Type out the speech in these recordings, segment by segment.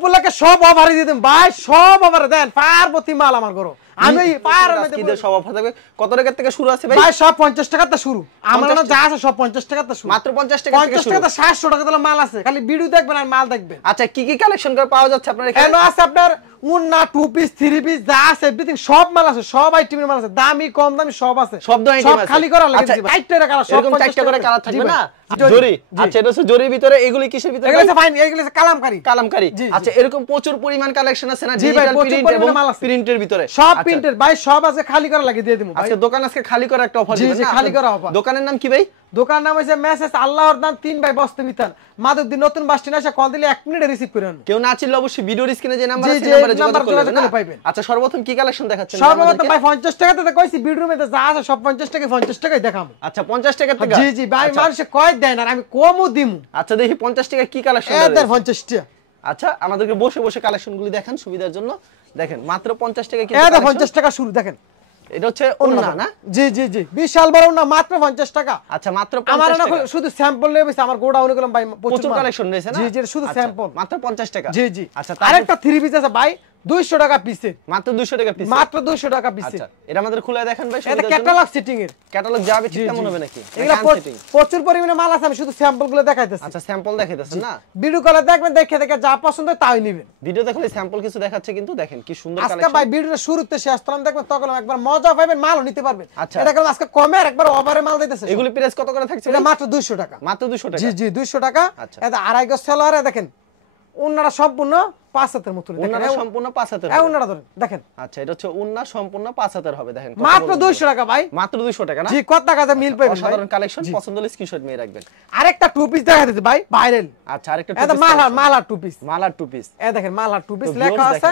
উপলক্ষে সব অফারই দিয়ে দেন ভাই, সব অফারে দেন, পার্বতী মাল আমার গরো। আমি পার মধ্যে সব অফার থাকবে। কত টাকা থেকে শুরু আছে ভাই? ভাই সব 50 টাকা থেকে শুরু, আমার না যা আছে সব 50 টাকা থেকে শুরু, মাত্র 50 টাকা থেকে শুরু। 50 টাকা 700 টাকা দিলে মাল আছে, খালি ভিডিও দেখবেন আর মাল দেখবেন। আচ্ছা কি কি কালেকশন করে পাওয়া যাচ্ছে আপনার এখানে? এখানে আছে আপনার উন্না, টু পিস, থ্রি পিস, যা আছে এভরিথিং সব মাল আছে, সব আইটেমের মাল আছে, দামি কম দামি সব আছে, সব আইটেম আছে, খালি করা লাগে। দিই ভাই 4 টাকা কালার, সব এরকম 4টা করে কালার থাকবে না? জরি। আচ্ছা এটা হচ্ছে জরির ভিতরে, এগুলি কিসের ভিতরে? এগুলো ফাইন, এগুলো কালামকারী। কালামকারী। আচ্ছা এরকম প্রচুর পরিমাণ কালেকশন আছে না ডিজিটাল প্রিন্ট এবং প্রিন্টের ভিতরে? সব প্রিন্টের ভাই, সব আছে, খালি করা লাগে দিয়ে দিমু ভাই। আজকে দোকান আজকে খালি করা একটা অফার দিবেন না? জি খালি করা অফার। দোকানের নাম কি ভাই? দোকানের নাম হইছে মেসেজ আল্লাহর নাম 3 ভাই বস্তি মিতান, মাধবদী নতুন বাস স্ট্যান্ড এসে কল দিলে 1 মিনিটে রিসিভ করে নেন। কেউ না চিনলে অবশ্যই ভিডিওর স্ক্রিনে যে নাম্বার আছে নাম্বারে যোগাযোগ করবেন। আচ্ছা সর্বপ্রথম কি কালেকশন দেখাচ্ছেন? সর্বপ্রথম ভাই 50 টাকা তে কইছি ভিডিওর মধ্যে যা আছে সব 50 টাকায় দেখাবো। আচ্ছা 50 টাকা থেকে? জি ভাই, মানুষে কয় দেন আর আমি কমও দিমু। আচ্ছা দেখি 50 টাকা কি কালেকশন আছে? এদের 50 টাকা। আচ্ছা আমাদেরকে বসে বসে কালেকশনগুলি দেখান সুবিধার জন্য। দেখেন মাত্র 50 টাকা কি? এদের 50 টাকা শুরু। দেখেন এটা হচ্ছে ওন্না না? জি বিশাল বড় ওন্না, মাত্র 50 টাকা। আচ্ছা মাত্র 50 আমার টাকা। না শুধু স্যাম্পল নিয়ে বসে, আমার গোডাউনে গেলাম ভাই, প্রচুর কালেকশন রয়েছে না? জি শুধু স্যাম্পল, মাত্র 50 টাকা। জি আচ্ছা আরেকটা 3 পিস আছে ভাই 200 টাকা পিসে, মাত্র 200 টাকা পিস, মাত্র 200 টাকা পিসে। আচ্ছা এটা আমাদের খুলে দেখেন ভাই এটা ক্যাটালগ সেটিং এর। ক্যাটালগ যাবে ঠিক কেমন হবে নাকি? এগুলা প্রচুর পরিমাণে মাল আছে, আমি শুধু স্যাম্পল গুলো দেখাইতেছি। আচ্ছা স্যাম্পল দেখাইতেছেন না? ভিডিও কলে দেখবেন, দেখে যা পছন্দ হয় তাই নেবেন। ভিডিও দেখলে স্যাম্পল কিছু দেখাচ্ছে কিন্তু দেখেন কি সুন্দর কালেকশন। আজকে ভাই ভিডিওটা শুরুতে শেষ পর্যন্ত দেখবেন, তখন একবার মজা পাবেন, মালও নিতে পারবেন। আচ্ছা এটা কারণ আজকে কমে আর একবার ওভারে মাল দিতেছে। এগুলি প্রাইস কত করে থাকছে? এটা মাত্র 200 টাকা। মাত্র 200 টাকা? জি 200 টাকা। এটা আড়াই গজ সেলোয়ারে দেখেন, উন্নাটা সম্পূর্ণ 5 হাতের মতো, উন্নাটা সম্পূর্ণ 5 হাতের। এই উন্নাটা ধরেন দেখেন। আচ্ছা এটা হচ্ছে উন্না সম্পূর্ণ 5 হাতের হবে, দেখেন মাত্র 200 টাকা ভাই, মাত্র 200 টাকা না? জি কত টাকাতে মিল পাবেন ভাই। সাধারণ কালেকশন, পছন্দ হলে স্ক্রিনশট নিয়ে রাখবেন। আরেকটা টু পিস দেখা দিতে ভাই, ভাইরাল। আচ্ছা আরেকটা টু এটা পিস, মালার টু পিস, মালার টু পিস। এই দেখেন মালার টু পিস লেখা আছে,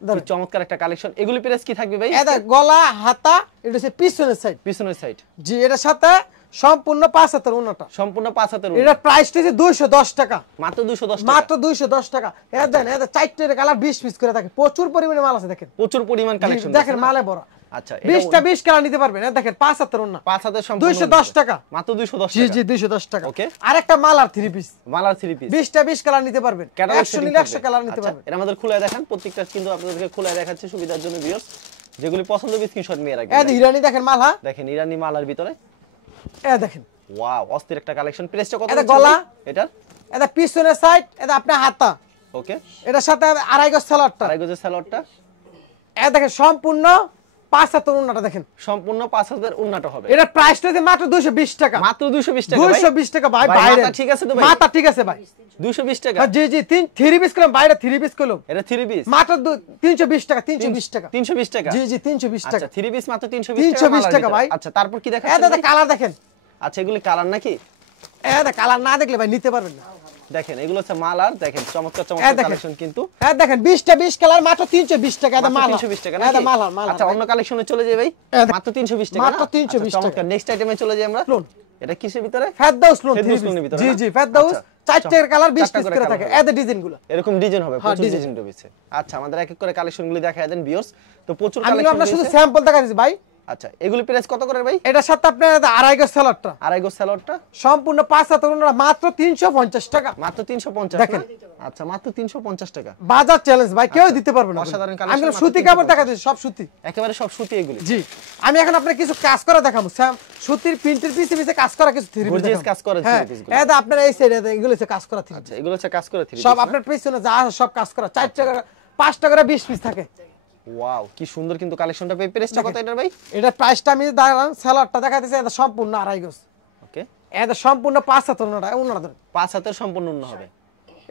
কি চমৎকার একটা কালেকশন। এগুলি প্রাইস কি থাকবে ভাই? এটা গলা হাতা, এটা হচ্ছে পিছনের সাইড, পিছনের সাইড। জি এটার সাথে সম্পূর্ণ 5 হাতের উন্নাটা, সম্পূর্ণ 5 হাতের। এটা প্রাইসটা হচ্ছে 210 টাকা, মাত্র 210 টাকা, মাত্র 210 টাকা। এটা দেন, এটা 4টে কালার 20 পিস করে থাকে, প্রচুর পরিমাণে মাল আছে দেখেন, প্রচুর পরিমাণ কালেকশন দেখেন মালে ভরা। আচ্ছা 20টা 20 কালার নিতে পারবেন। এটা দেখেন 5 হাতের উন্না, 5 হাতের সম্পূর্ণ 210 টাকা, মাত্র 210 টাকা। জি 210 টাকা। ওকে আরেকটা মালার 3 পিস, মালার 3 পিস 20টা 20 কালার নিতে পারবেন, 100 নিলে 100 কালার নিতে পারবেন। এটা আমাদের খুলে দেখান, প্রত্যেকটা কিন্তু আপনাদেরকে খুলে দেখাচ্ছি সুবিধার জন্য ভিউয়ার্স। যেগুলি পছন্দ হবে স্ক্রিনশট নিয়ে রাখবেন। এই ইরানি দেখেন মাল, হ্যাঁ দেখেন ইরানি মালার ভিতরে, এই দেখেন ওয়াও অস্থির একটা কালেকশন। প্রাইসটা কত? এটা গলা, এটা এটা পিছনের সাইড, এটা আপনার হাতা। ওকে এটার সাথে আড়াই গজ সালোয়ারটা, আড়াই গজের সালোয়ারটা। এই দেখেন সম্পূর্ণ 5 হাতের উন্নাটা দেখেন, সম্পূর্ণ 5 হাতের উন্নাটা হবে। এটা প্রাইসটা হচ্ছে মাত্র 220 টাকা, মাত্র 220 টাকা ভাই, 220 টাকা ভাই। মাথা ঠিক আছে তো ভাই? মাথা ঠিক আছে ভাই, 220 টাকা। জি 3 পিস করলাম বাইরে, 3 পিস করলাম, এটা 3 পিস মাত্র 320 টাকা, 320 টাকা, 320 টাকা। জি 320 টাকা। আচ্ছা 3 পিস মাত্র 320 টাকা ভাই। আচ্ছা তারপর কি দেখাচ্ছেন? এটা কালার দেখেন। আচ্ছা এগুলি কালার নাকি? এটা কালার না দেখলে ভাই নিতে পারবেন না। দেখেন এগুলো হচ্ছে মালার, দেখেন চমৎকার চমৎকার কালেকশন কিন্তু। হ্যাঁ দেখেন 20টা 20 কালার মাত্র 320 টাকা। এটা মাল 320 টাকা না? এটা মাল। আচ্ছা অন্য কালেকশনে চলে যাই ভাই, মাত্র 320 টাকা, মাত্র 320 টাকা। চমৎকার। নেক্সট আইটেমে চলে যাই আমরা। এটা কিসের ভিতরে? ফেরদাউস লোন। ভিতরে জি ফেরদাউস 4টা কালার 20 পিস করে থাকে। এই ডিজাইনগুলো এরকম ডিজাইন হবে, প্রচুর ডিজাইন রয়েছে। আচ্ছা আমাদের এক এক করে কালেকশনগুলো দেখায় দেন ভিউয়ার্স। তো প্রচুর কালেকশন আমি আপনাদের শুধু স্যাম্পল দেখাই দিছি ভাই। আচ্ছা এগুলি প্রাইস কত করে ভাই? এটার সাথে আপনার আড়াই গজ সালোয়ারটা, আড়াই গজ সালোয়ারটা সম্পূর্ণ 5 হাতের উন্না, মাত্র 350 টাকা, মাত্র 350 দেখেন। আচ্ছা মাত্র 350 টাকা। বাজার চ্যালেঞ্জ ভাই, কেউ দিতে পারবে না। অসাধারণ কালেকশন। আমি সুতি কাপড় দেখাই দিছি, সব সুতি, একেবারে সব সুতি এগুলি। জি আমি এখন আপনাদের কিছু কাজ করা দেখাবো, সুতির প্রিন্টের পিছে পিছে কাজ করা কিছু থ্রি পিস, গর্জিয়াস কাজ করা থ্রি পিসগুলো। এটা আপনার এই সাইডে এগুলো হচ্ছে কাজ করা থ্রি পিস। আচ্ছা এগুলো হচ্ছে কাজ করা থ্রি পিস, সব আপনার পিছনে যা আছে সব কাজ করা। 4 টাকা 5 টাকা 20 পিস থাকে। ওয়াও কি সুন্দর কিন্তু কালেকশনটা। প্রাইসটা কত এটার ভাই? এটা প্রাইসটা আমি দাঁড়ান সালোয়ারটা দেখাইতেছি, এটা সম্পূর্ণ আড়াই গজ। ওকে এটা সম্পূর্ণ 5 হাতের উন্নাটা, উন্নাটা ধরে 5 হাতের সম্পূর্ণ উন্না হবে।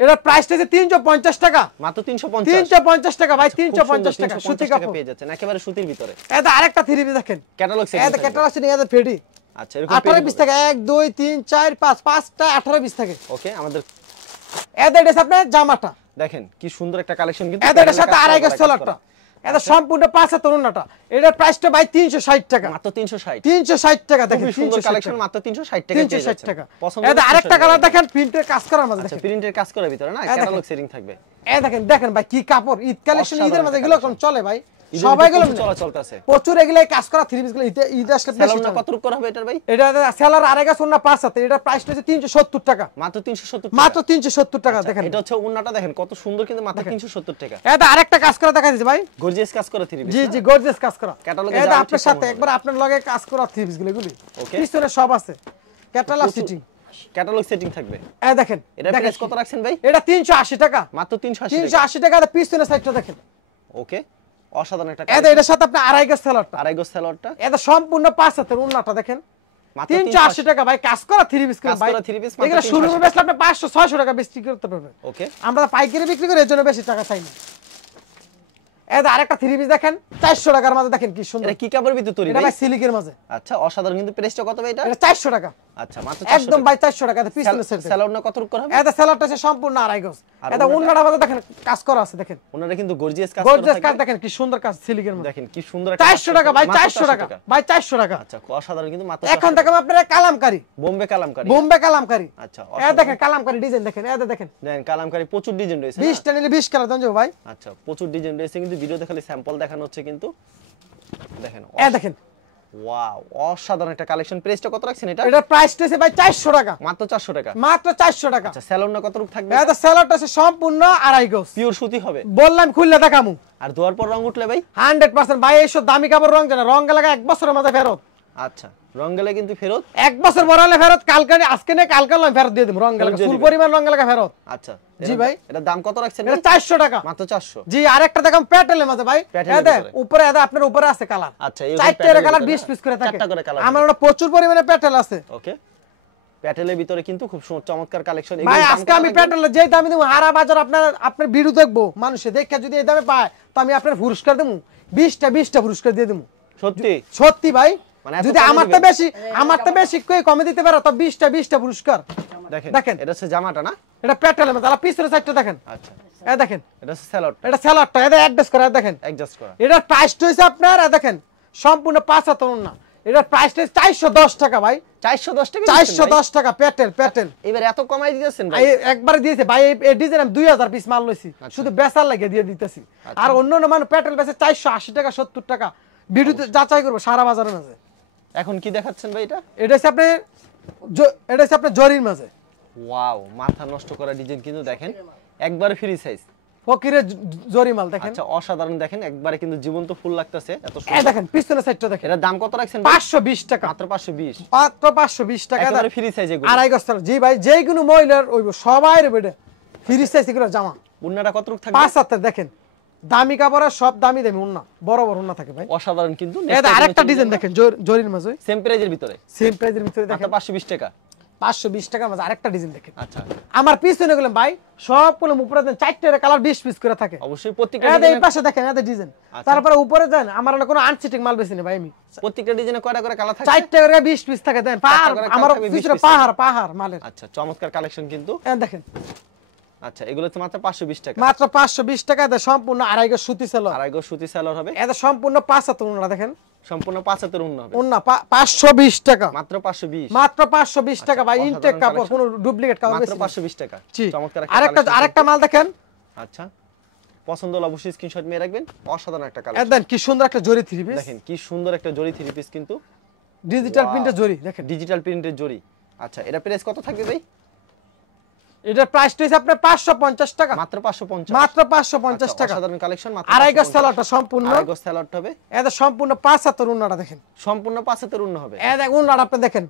এটা প্রাইসটা হচ্ছে 350 টাকা, মাত্র 350 350 টাকা ভাই, 350 টাকা সুতি কাপড় পেয়ে যাচ্ছেন একেবারে সুতির ভিতরে। এটা আরেকটা থ্রি পিস দেখেন, ক্যাটালগ সেট। এটা ক্যাটালগ সেট, এটা ফেডি। আচ্ছা এরকম 18 পিস থাকে, 1 2 3 4 5 5টা 18 পিস থাকে। ওকে আমাদের এটা এটা আপনার জামাটা দেখেন কি সুন্দর একটা কালেকশন কিন্তু। এটার সাথে আড়াই গজ সালোয়ারটা, এটা সম্পূর্ণ 5 হাতের উন্নাটা। এটার প্রাইসটা ভাই 360 টাকা, মাত্র 360। 360 টাকা দেখেন, খুব সুন্দর কালেকশন, মাত্র 360 টাকা 360 টাকা। এটা আরেকটা কালার দেখেন, প্রিন্টের কাজ করার মধ্যে আচ্ছা দেখেন, প্রিন্টের কাজ করার ভিতরে না ক্যাটালগ সেটিং থাকবে। এই দেখেন ভাই কি কাপড়, ঈদ কালেকশন, ঈদের মধ্যে এগুলো কোন চলে ভাই, সবাই গুলো চলা চলতেছে প্রচুর এগুলো কাজ করা থ্রি পিস গুলো ঈদ আসলে সেলর না কত করে হবে এটার ভাই? এটা সেলার আরেগা সোনা 5 হাতে, এটা প্রাইস হচ্ছে 370 টাকা, মাত্র 370 টাকা। মাত্র 370 টাকা। দেখেন এটা হচ্ছে ওন্নাটা দেখেন কত সুন্দর, কিন্তু মাত্র 370 টাকা। এটা আরেকটা কাজ করা দেখা দিচ্ছে ভাই, গর্জিয়াস কাজ করা থ্রি পিস। জি জি গর্জিয়াস কাজ করা। ক্যাটালগে এটা যাবে আপনার ঠিক সাথে কেমন একবার আপনার লগে কাজ করা থ্রি পিস গুলো এগুলি ওকে। পিছনে সব আছে, ক্যাটালগ সিটিং, ক্যাটালগ সেটিং থাকবে। এই দেখেন এটা প্রাইস কত রাখছেন ভাই? এটা 380 টাকা, মাত্র 380 টাকা। 380 টাকা। এটা পিছনে সাইডটা দেখেন, ওকে অসাধারণ একটা এটা এটার সাথে আপনি আড়াই গজ সেলারটা, আড়াই গজ সেলরটা এটা সম্পূর্ণ 5 হাতের ওন্নাটা দেখেন, মাত্র 380 টাকা ভাই। কাজ করা থ্রি পিস কাজ ভাই, করা থ্রি পিস মাত্র এগুলো শুরু 380 বেচলে আপনি 500 600 টাকা বিক্রি করতে পারবেন। ওকে আমরা পাইকারি বিক্রি করি, এর জন্য বেশি টাকা চাই না। এটা আরেকটা থ্রি পিস দেখেন 400 টাকার মাঝে, দেখেন কি সুন্দর। এটা কি কাপড়ের ভিতর তৈরি এটা ভাই? ভাই সিলিকের মাঝে। আচ্ছা অসাধারণ, কিন্তু প্রাইসটা কত ভাই এটা? এটা 400 টাকা, আচ্ছা মাত্র 400 একদম ভাই 400 টাকা। এটা পিছনে সেট, সেলর না কত করে হবে? এটা সেলারটা আছে সম্পূর্ণ আড়াই গজ। আর এটা ওন্নাটা মাঝে দেখেন কাজ করা আছে, দেখেন ওনারা কিন্তু গর্জিয়াস কাজ করা গর্জিয়াস কাজ, থাকে। দেখেন কি সুন্দর কাজ সিলিকের মধ্যে। দেখেন কি সুন্দর একটা 400 টাকা ভাই, মাত্র 400 টাকা ভাই, 400 টাকা। আচ্ছা অসাধারণ, কিন্তু মাত্র এখন 400 থেকে আপনারা কালামকারী, বোম্বে কালামকারী। বোম্বে কালামকারী। আচ্ছা এটা দেখেন কালামকারী ডিজাইন, দেখেন এটা দেখেন দেখেন কালামকারী প্রচুর ডিজাইন রয়েছে না? 20 টা নিলে 20 কালার দেন যাবো ভাই। আচ্ছা প্রচুর ডিজাইন রয়েছে, কিন্তু ভিডিওতে খালি স্যাম্পল দেখানো হচ্ছে। কিন্তু দেখেন এটা দেখেন ওয়াও অসাধারণ একটা কালেকশন। প্রাইসটা কত রাখছেন এটা? এটা প্রাইসটা আছে ভাই 400 টাকা, মাত্র 400 টাকা। মাত্র 400 টাকা। আচ্ছা সেলর না কত রূপ থাকবে? এটা সেলারটা আছে সম্পূর্ণ আড়াই গজ, পিওর সুতি হবে। বললাম খুললে দেখামু। আর ধোয়ার পর রং উঠলে ভাই 100% ভাই এইসব দামি কাপড় রং জানা, রং লাগা 1 বছরের মধ্যে ফেরত। আচ্ছা রং গেলে কিন্তু ফেরত 1 বছর বড় হলে ফেরত, কালকে আজকে না কালকে আমি ফেরত দিয়ে দেব। রং লাগা ফুল পরিমাণ রং লাগা ফেরত। আচ্ছা জি ভাই। এটা দাম কত রাখছেন এটা ভাই? 400 টাকা, মাত্র 400। জি। আরেকটা দেখাম প্যাটেলের মাঝে ভাই, প্যাটেলের এটা ভিতরে। উপরে, এটা আপনার উপরে আছে কালার। আচ্ছা এই চারটা কালার 20 পিস করে থাকে, চারটা করে কালার। আমার ওটা প্রচুর পরিমাণে প্যাটেল আছে ওকে প্যাটেলের ভিতরে কিন্তু খুব চমৎকার কালেকশন। ভাই। আজকে আমি প্যাটেলের যেই দামে দেবো, হারা বাজার আপনার ভিডিও দেখবো, মানুষে দেখে যদি এই দামে পায় তো আমি আপনার পুরস্কার দেবো 20টা পুরস্কার দিয়ে দেবো। সত্যি সত্যি ভাই, মানে এত যদি কমে আমারটা বেশি কমে দিতে পারো তো 20টা পুরস্কার। দেখেন দেখেন এটা হচ্ছে জামাটা না? এটা প্যাটেলের মধ্যে, আর পিছনের সাইডটা দেখেন, আচ্ছা এই দেখেন এটা হচ্ছে সেলরটা এটা সেলারটা, এটা অ্যাডজাস্ট করা, দেখেন অ্যাডজাস্ট করা। এটার প্রাইসটা হইছে আপনার, দেখেন সম্পূর্ণ 5 হাত না, এটার প্রাইসটা 410 টাকা ভাই, 410 টাকা। 410 টাকা প্যাটেল। এবার এত কমাই দিতেছেন ভাই? এই একবারে দিয়েছে ভাই, এই ডিজাইন আমি 2000 পিস মাল লইছি, শুধু বেচার লাগে দিয়ে দিতেছি। আর অন্য মানুষ প্যাটেল বেচে 480 টাকা 70 টাকা, ভিডিওতে যাচাই করবো সারা বাজারের মাঝে। এখন কি দেখাচ্ছেন ভাই এটা? এটা হচ্ছে আপনার জরির মাঝে, ওয়াও মাথা নষ্ট করা ডিজাইন, কিন্তু দেখেন একবারে ফ্রি সাইজ ফকিরের জরি মাল দেখেন। আচ্ছা অসাধারণ, দেখেন একবারে কিন্তু জীবন্ত ফুল লাগতেছে এত এই সুন্দর। দেখেন পিছনের সাইডটা দেখেন, এটার দাম কত রাখছেন ভাই? 520 টাকা, মাত্র 520। মাত্র 520 টাকা। একেবারে ফ্রি সাইজ এগুলো। আড়াই গজ জি ভাই, যেই কোনো মহিলার ওই সবাই বেডে ফ্রি সাইজ এগুলো জামা। উন্নাটা কত রূপ থাকবে? 5 হাতের দেখেন, দামি কাপড়ের সব দামি দামি উন্না, বড় বড় উন্না থাকে ভাই। অসাধারণ, কিন্তু এটা আরেকটা ডিজাইন দেখেন জরির মাঝে, সেম প্রাইজের ভিতরে, সেম প্রাইজের ভিতরে মাত্র দেখেন 520 টাকা। 520 টাকার মাঝে আরেকটা ডিজাইন দেখেন। আচ্ছা আমার পিছনে গেলাম ভাই, সবগুলো উপরে দেন 4টা কালার 20 পিস করে থাকে। অবশ্যই প্রত্যেকটা এই ডিজাইনে পাশে দেখেন এটা ডিজাইন, তারপরে উপরে যান, আমার না কোনো আনসিটিং মাল বেশি নেই ভাই। আমি প্রত্যেকটা ডিজাইনে কয়টা করে কালার থাকে? 4টা করে 20 পিস থাকে দেন, পাহাড় আমার পিছনে পাহাড় মালের। আচ্ছা চমৎকার কালেকশন কিন্তু। এই দেখেন আচ্ছা এগুলো তো মাত্র 520 টাকা। মাত্র 520 টাকা, এটা সম্পূর্ণ আড়াই গজ সুতি সেলর, আড়াই গজ সুতি সেলর হবে। এটা সম্পূর্ণ 5 হাত উন্না দেখেন, সম্পূর্ণ 5 হাতের উন্না হবে। উন্না 520 টাকা, মাত্র 520। মাত্র 520 টাকা ভাই। অসাধারণ ইনটেক কাপড়, collection। কোনো ডুপ্লিকেট কাপড় মাত্র বেশি 520 টাকা। জি। চমৎকার আরেকটা মাল দেখেন, আচ্ছা পছন্দ হলে অবশ্যই স্ক্রিনশট নিয়ে রাখবেন। অসাধারণ একটা এই কালেকশন। দেখেন কি সুন্দর একটা জরি থ্রি পিস, দেখেন কি সুন্দর একটা জরি থ্রি পিস, কিন্তু ডিজিটাল প্রিন্টের জরি দেখেন, ডিজিটাল প্রিন্টের জরি। আচ্ছা এটা প্রাইস কত থাকবে ভাই? এটার প্রাইসটা হইছে আপনার 550 টাকা, মাত্র 550। মাত্র 550 টাকা। অসাধারণ কালেকশন, মাত্র আড়াই গজ 550 সেলরটা সম্পূর্ণ, আড়াই গজ সেলর হবে। এটা সম্পূর্ণ 5 হাতের উন্নাটা দেখেন, সম্পূর্ণ 5 হাতের উন্না হবে। এই দেখেন উন্নাটা আপনি দেখেন,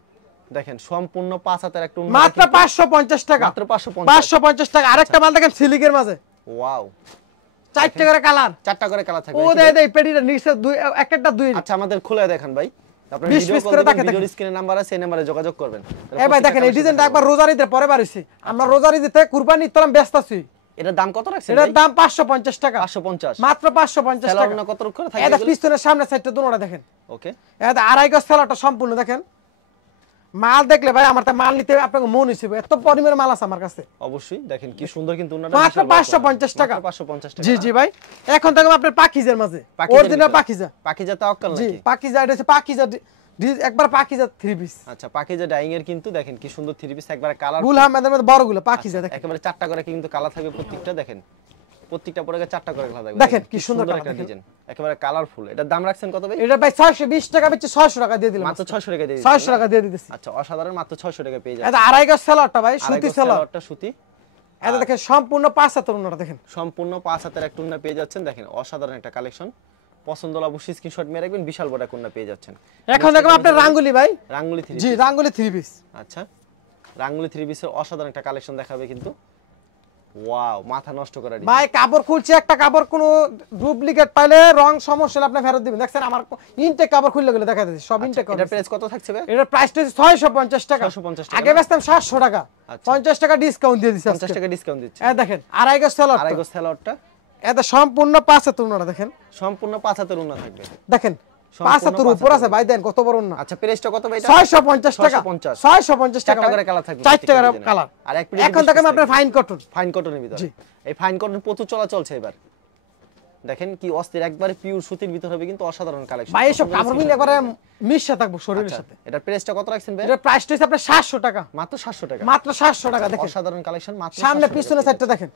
দেখেন সম্পূর্ণ 5 হাতের একটা উন্না, মাত্র 550 টাকা, মাত্র 550। 550 টাকা। আরেকটা মাল দেখেন সিলিকের মাঝে, ওয়াও 4টা করে কালার, 4টা করে কালার থাকবে। ও দেই পেডিটা নিচে দুই একটা দুই। আচ্ছা আমাদের খুলে দেখান ভাই, আপনারা 20 ভিডিও পিস কল করে দিবেন, দেখেন। ভিডিওর স্ক্রিনে নাম্বার আছে, এই নম্বরে যোগাযোগ করবেন। এই ভাই দেখেন এই ডিজাইনটা একবার রোজার ঈদের পরে বাড়িছে, আমরা রোজার ঈদে কুরবানি ইতরাম ব্যস্ত আছি। এটার দাম কত রাখছেন এটার ভাই? দাম 550 টাকা, 550। মাত্র 550 সেলর টাকা। না কত করে থাকবে এটা এগুলো? পিছনের সামনে সাইডটা দুটোটা দেখেন, ওকে এটা আড়াই গজ সেলরটা সম্পূর্ণ দেখেন। মাল দেখলে ভাই আমার তা মাল নিতে আপনাকে মন হিসেবে এত পরিমাণের মাল আছে আমার কাছে। অবশ্যই দেখেন কি সুন্দর, কিন্তু উনাটা মাত্র 550 টাকা। 550 টাকা। জি জি ভাই। এখন থেকে আপনার পাকিজার মাঝে, পাকিজার অরিজিনাল ভিতরে। পাকিজা। পাকিজা তাওয়াক্কাল জি নাকি? পাকিজা, এটা হচ্ছে পাকিজা একবার পাকিজা থ্রি পিস। আচ্ছা পাকিজা ডাইং এর, কিন্তু দেখেন কি সুন্দর থ্রি পিস, একবারে কালার গুল আহমেদের মধ্যে বড়গুলো পাকিজা দেখেন। একেবারে 4টা করে কিন্তু কালার থাকবে প্রত্যেকটা। দেখেন প্রত্যেকটা পরে 4টা করে কালার থাকবে। দেখেন কি সুন্দর একটা ডিজাইন, একেবারে কালারফুল। এটার দাম রাখছেন কত ভাই? এটা ভাই 620 টাকা বেচে 600 টাকা দিয়ে দিলাম। মাত্র 600 টাকা দিয়ে 600 টাকা দিয়ে দিতেছি। আচ্ছা, অসাধারণ, মাত্র 600 টাকা পেয়ে যাবেন। এটা আড়াই গজ সেলরটা ভাই, সুতি সেলর। সেলরটা সুতি। এটা দেখেন সম্পূর্ণ 5 হাতের ওন্নাটা দেখেন। সম্পূর্ণ 5 হাতের একটা ওন্না পেয়ে যাচ্ছেন। দেখেন অসাধারণ একটা কালেকশন। পছন্দ হলে অবশ্যই স্ক্রিনশট মেরে রাখবেন। বিশাল বড় একটা ওন্না পেয়ে যাচ্ছেন। এখন দেখো আপনার রাঙ্গুলি ভাই। রাঙ্গুলি 3 জি, রাঙ্গুলি 3 পিস। আচ্ছা, রাঙ্গুলি 3 পিসের অসাধারণ একটা কালেকশন দেখাবে কিন্তু। ওয়াও, মাথা নষ্ট করা ডিজাইন। ভাই কাপড় খুলছে, একটা কাপড় কোনো ডুপ্লিকেট পাইলে রং সমস্যা হলে আপনি ফেরত দিবেন। দেখছেন আমার ইনটেক কাপড় খুললে গেলে দেখা যাচ্ছে সব ইনটেক এটা প্রাইস কত থাকছে ভাই? এটার প্রাইসটা 650 টাকা। 650 টাকা। আগে বেচতাম 700 টাকা। 50 টাকা ডিসকাউন্ট দিয়ে দিছি আজকে। 50 টাকা ডিসকাউন্ট দিচ্ছে। এই দেখেন আড়াই গজ সেলর। আড়াই গজ সেলরটা এটা সম্পূর্ণ 5 হাতের ওন্নাটা দেখেন। সম্পূর্ণ 5 হাতের ওন্না থাকবে। দেখেন 5 হাতের উপর আছে ভাই, দেন কত বড় ওন্না। আচ্ছা, প্রাইসটা কত ভাই এটা? 650 টাকা। 650 টাকা। 4টা করে কালার থাকবে। 4টা করে কালার। আর এক এখন দেখেন আপনার ফাইন কটন। ফাইন কটনের ভিতরে। জি। এই ফাইন কটন প্রচুর চলা চলছে এবার। দেখেন কি অস্থির, একবারে পিওর সুতির ভিতর হবে কিন্তু অসাধারণ কালেকশন। ভাই এসব কাপড় মিলে একবারে মিশে থাকবে শরীরের সাথে। এটার প্রাইসটা কত রাখছেন ভাই? এটার প্রাইসটা হচ্ছে আপনার 700 টাকা। মাত্র 700 টাকা। মাত্র 700 টাকা দেখেন। অসাধারণ কালেকশন, মাত্র সামনে 700 পিছনে টাকা। সাইডটা দেখেন।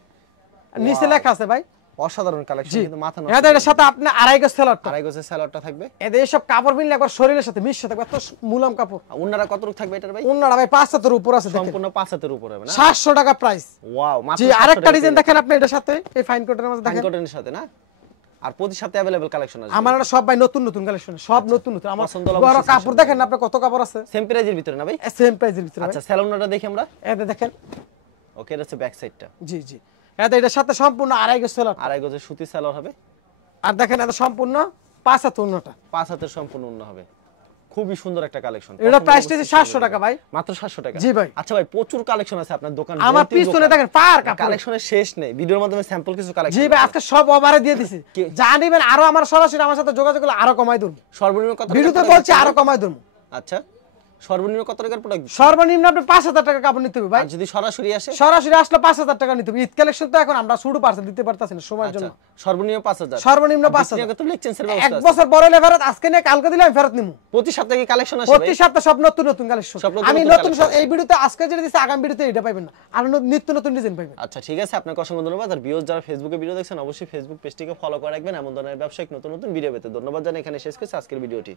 নিচে লেখা আছে ভাই। অসাধারণ কালেকশন জি, কিন্তু মাথা নষ্ট। এটার সাথে আপনি আড়াই গজ সেলরটা। আড়াই গজের সেলরটা থাকবে। এদের সব কাপড় মিলে একবার শরীরের সাথে মিশে থাকবে, এত মুলাম কাপড়। ওন্নারা কতটুকু থাকবে এটার ভাই? ওন্নাটা ভাই 5 হাতের উপর আছে দেখেন। সম্পূর্ণ 5 হাতের উপর হবে না? 700 টাকা প্রাইস। ওয়াও, মাত্র জি, 700 আরেকটা টাকা ডিজাইন পেয়ে দেখেন আপনি এটার সাথে, এই ফাইন কোটের মধ্যে ফাইন দেখেন। কটনের সাথে না? আর প্রতি সপ্তাহে अवेलेबल কালেকশন আছে। আমার এটা সব ভাই নতুন নতুন কালেকশন, সব নতুন নতুন। আমার পছন্দ হলে বড় অবশ্যই কাপড় দেখেন না আপনি, কত কাপড় আছে। সেম প্রাইজের ভিতরে না ভাই? সেম প্রাইসের ভিতরে। আচ্ছা, সেলুনটা দেখি আমরা। এটা দেখেন। ওকে, এটা হচ্ছে ব্যাক সাইডটা। জি জি, এটার সাথে সম্পূর্ণ আড়াই গজ সেলর। আড়াই গজের সুতি সেলর হবে। আর দেখেন এটা সম্পূর্ণ 5 হাত ওন্নাটা। 5 হাতের সম্পূর্ণ ওন্না হবে। খুবই সুন্দর একটা কালেকশন। এটা প্রাইসটা 700 টাকা ভাই। মাত্র 700 টাকা। জি ভাই। আচ্ছা ভাই, প্রচুর কালেকশন আছে আপনার দোকানে। আমার পিছনে দেখেন পার কাপড়। কালেকশনের শেষ নেই। ভিডিওর মাধ্যমে স্যাম্পল কিছু কালেকশন। জি ভাই, আজকে সব ওভারে দিয়ে দিছি। জানিবেন আরো আমার সরাসরি আমার সাথে যোগাযোগ করলে আরো কমাই দেব। সর্বনিম্ন কত? ভিডিওতে বলছি আরো কমাই দেব। আচ্ছা, সর্বনিম্ন কত টাকার প্রোডাক্ট? সর্বনিম্ন আপনি 5000 টাকা কাপড় নিতে হবে ভাই। আর যদি সরাসরি আসে? সরাসরি আসলে 5000 টাকা নিতে হবে। ঈদ কালেকশন তো এখন আমরা শুরু পারছে দিতে পারতাছি না সময়ের জন্য। সর্বনিম্ন 5000। সর্বনিম্ন 5000। আপনি তো লিখছেন এক বছর পরে হলে ফেরত, আজকে নিয়ে কালকে দিলে আমি ফেরত নিমু। প্রতি সপ্তাহে কালেকশন আসে প্রতি ভাই? সপ্তাহে সব নতুন নতুন কালেকশন। সব নতুন আমি নতুন নতুন collection। এই ভিডিওতে আজকে যেটা দিছি আগামী ভিডিওতে এটা পাবেন না, আর নিত্য নতুন ডিজাইন পাবেন। আচ্ছা, ঠিক আছে, আপনাকে অসংখ্য ধন্যবাদ। আর ভিউয়ার্স যারা ফেসবুকে ভিডিও দেখছেন অবশ্যই ফেসবুক পেজটিকে ফলো করে রাখবেন এমন ধরনের ব্যবসায়িক নতুন নতুন ভিডিও পেতে। ধন্যবাদ জানাই এখানে শেষ করছি আজকের ভিডিওটি।